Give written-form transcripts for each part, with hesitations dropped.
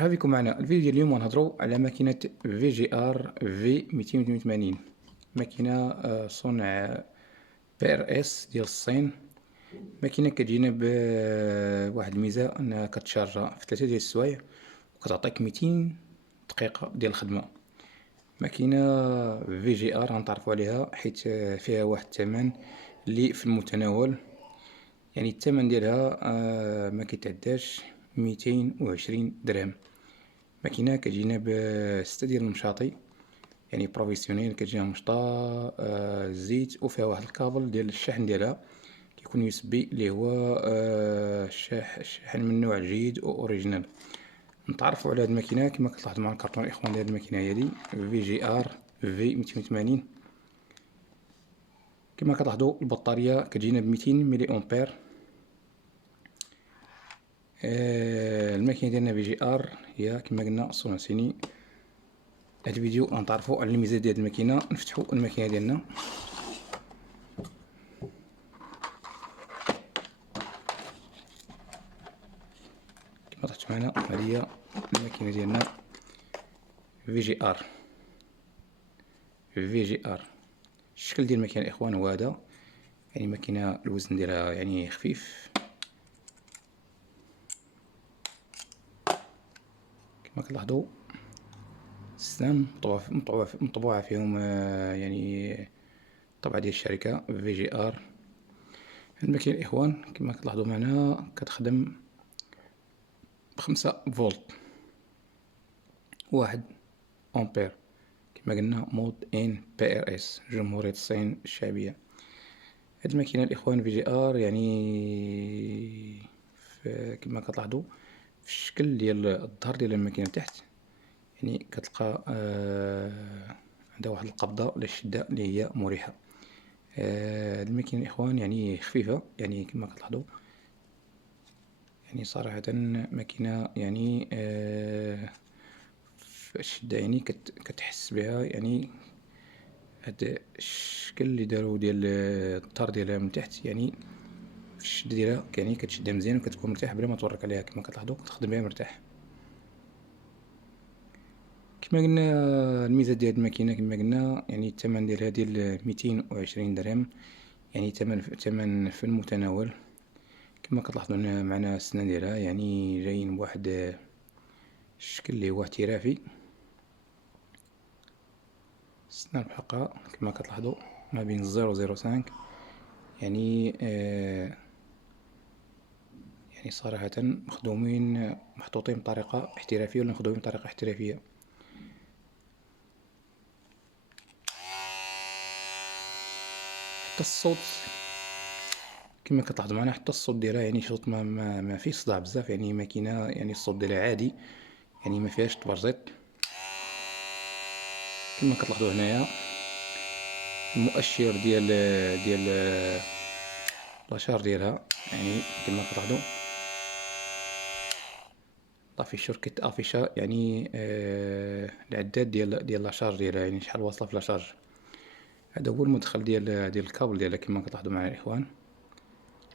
مرحبا بكم معنا. الفيديو ديال اليوم غنهضروا على ماكينة في جي ار في 288. ماكينة صنع بي ار اس ديال الصين. ماكينة كتجينا بواحد الميزة انها كتشارجا في 3 ديال السوايع وكتعطيك 200 دقيقة ديال الخدمة. ماكينة في جي ار غنتعرفوا عليها حيت فيها واحد الثمن اللي في المتناول، يعني الثمن ديالها ما كيتعداش 220 درهم. ماكينة كتجينا ب6 ديال المشاطي، يعني بروفيسيونيل، كتجينا مشطة الزيت، وفيها واحد الكابل ديال الشحن ديالها كيكون يو اس بي اللي هو شاحن من نوع جيد و اوريجينال. نتعرفوا على هاد الماكينة كما كتلاحظوا مع الكرتون الاخوان ديال الماكينة هادي في جي ار في 280. كما كتلاحظوا البطارية كتجينا ب 200 ملي امبير. الماكينة ديالنا في جي ار هي كما قلنا صنع صيني. هاد الفيديو غنتعرفوا على الميزات ديال الماكينة. نفتحوا الماكينة ديالنا. كما طرحت معنا هذه الماكينة ديالنا في جي ار. الشكل ديال الماكينة الاخوان هو هذا، يعني ماكينة الوزن ديالها يعني خفيف كما كتلاحظوا. السنان مطبوعة فيهم يعني الطبعة ديال الشركة في جي ار. الماكينة الاخوان كما كتلاحظوا معنا كتخدم ب5 فولت، 1 امبير، كما قلنا مود ان بي ار اس جمهورية الصين الشعبية. هاد الماكينة الاخوان في جي ار يعني كما كتلاحظوا في الشكل ديال الظهر ديال الماكينة تحت، يعني كتلقى عندها واحد القبضة ولا الشدة اللي هي مريحة. هاد الماكينة الاخوان يعني خفيفة، يعني كما كتلاحظوا يعني صراحة ماكينة يعني الشدة يعني كتحس بها. يعني هاد الشكل اللي دارو ديال الظهر ديالها من تحت، يعني في الشدة ديالها يعني كتشدها مزيان وكتكون مرتاح بلا ما تورك عليها. كما كتلاحظوا كتخدم بها مرتاح. كما قلنا الميزة ديال هاد الماكينة كما قلنا يعني الثمن ديالها ديال 220 درهم، يعني ثمن في المتناول. كما كتلاحظوا هنا معنا السنان ديالها يعني جايين بواحد الشكل اللي هو احترافي. السنان بحقها كما كتلاحظوا ما بين 0.05، يعني يعني صراحة مخدومين محطوطين بطريقة احترافية ولا مخدومين بطريقة احترافية. حتى الصوت كما كتلاحظوا معنا، حتى الصوت ديالها يعني صوت ما فيش صداع بزاف، يعني ماكينة يعني الصوت ديالها عادي، يعني ما فيهاش تبرزيط. كما كتلاحظوا هنايا المؤشر ديال لاشار ديالها، يعني كما كتلاحظوا لافيشور كتافيشا يعني العداد ديال لاشارج ديالها، يعني شحال واصله في لاشارج. هذا هو المدخل ديال الكابل ديالها كما كتلاحظوا معنا الاخوان.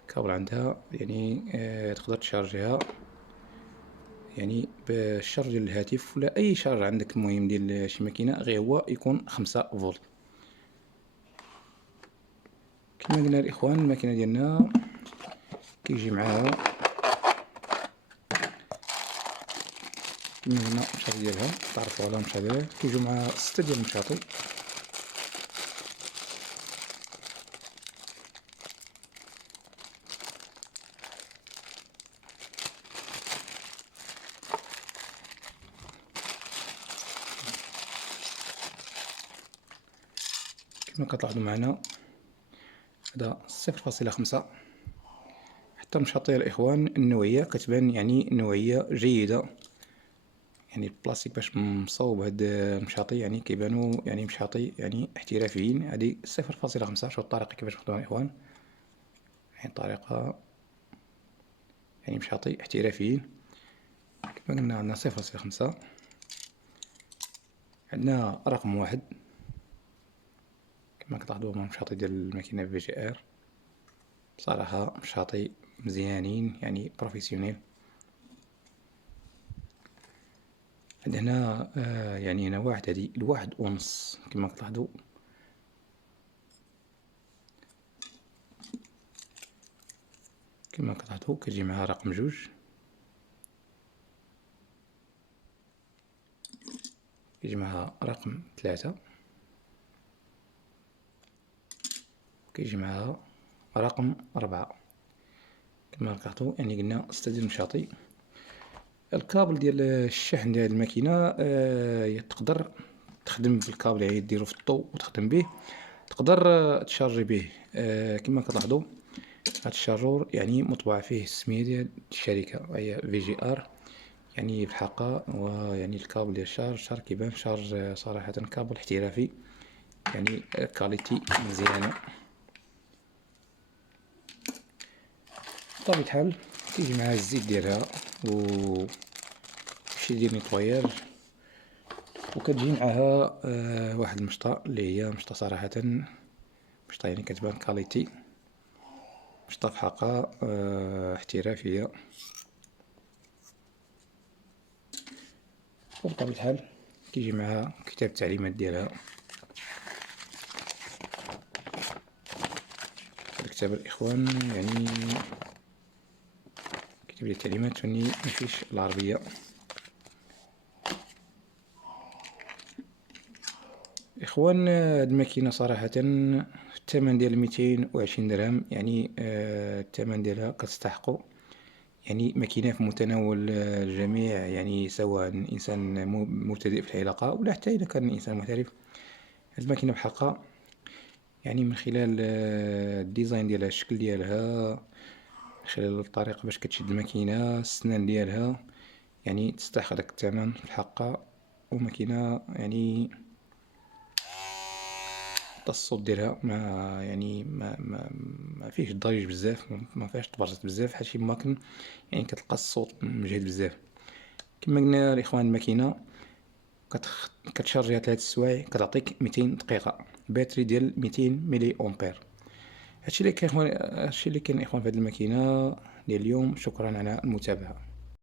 الكابل عندها يعني تقدر تشارجيها يعني بالشارج ديال الهاتف ولا اي شارج عندك، المهم ديال شي ماكينه، غير هو يكون 5 فولت. كما قلنا الاخوان الماكينه ديالنا كيجي معاها كما قلنا المشاطي ديالها، تعرفوا على المشاطي كيجيو مع 6 ديال المشاطي. كما كتلاحظوا معنا هذا 0.5. حتى المشاطي الاخوان النوعيه كتبان يعني نوعيه جيده، يعني البلاستيك باش مصوب هاد المشاطي يعني كيبانو يعني مشاطي يعني احترافيين. هادي 0.5. شوف الطريقه كيفاش مخدومه الاخوان، يعني طريقه يعني مشاطي احترافيين. كما قلنا عندنا 0.5، عندنا رقم 1. كما كتلاحظوا هما مشاطي ديال الماكينة في جي ار، بصراحة مشاطي مزيانين يعني بروفيسيونيل. هنا يعني هنا واحد، هادي لواحد ونص كما كتلاحظوا. كما كتلاحظوا كتجي معها رقم جوج، كيجي معها رقم ثلاثة، كيجي معها رقم ربعة. كما كتلاحظوا يعني قلنا 6 ديال المشاطي. الكابل ديال الشحن ديال الماكينة تقدر تخدم بالكابل، يعني ديرو في الضو وتخدم به، تقدر تشارجي به. كما كتلاحظوا هاد الشارجور يعني مطبوع فيه السمية ديال الشركة وهي VGR، يعني بالحق ويعني الكابل ديال الشارج كيبان شارج صراحة كابل احترافي، يعني كاليتي مزيانة. بطبيعة الحال كيجي معها الزيت ديالها و شي ديال نيطواياج، وكتجي معها واحد المشطة اللي هي مشطة صراحة مشطة يعني كتبان كاليتي، مشطة في حقها احترافية. وبطبيعة الحال كيجي معها كتاب التعليمات ديالها. كتاب الإخوان يعني كتاب ديال التعليمات فني مفيش العربية. إخوان هاد الماكينة صراحة الثمن ديال 220 درهم، يعني الثمن ديالها كتستحقو، يعني ماكينة في متناول الجميع، يعني سواء إنسان مبتدئ في الحلاقة ولا حتى إذا كان إنسان محترف. هاد الماكينة بحقها يعني من خلال الديزاين ديالها، الشكل ديالها، من خلال الطريقة باش كتشد الماكينة، السنان ديالها، يعني تستحق داك الثمن بحقها. وماكينة يعني حتى الصوت ديالها ما يعني ما فيهش ضجيج بزاف، ما فيهاش تبرزت بزاف، حاشي ماكن يعني كتلقى الصوت مجهد بزاف. كما قلنا الاخوان الماكينه كتشارجيها 3 سوايع، كتعطيك 200 دقيقه، باتري ديال 200 ملي امبير. هادشي اللي كاين اخوان، هادشي اللي كاين اخوان في هاد الماكينه ديال اليوم. شكرا على المتابعه.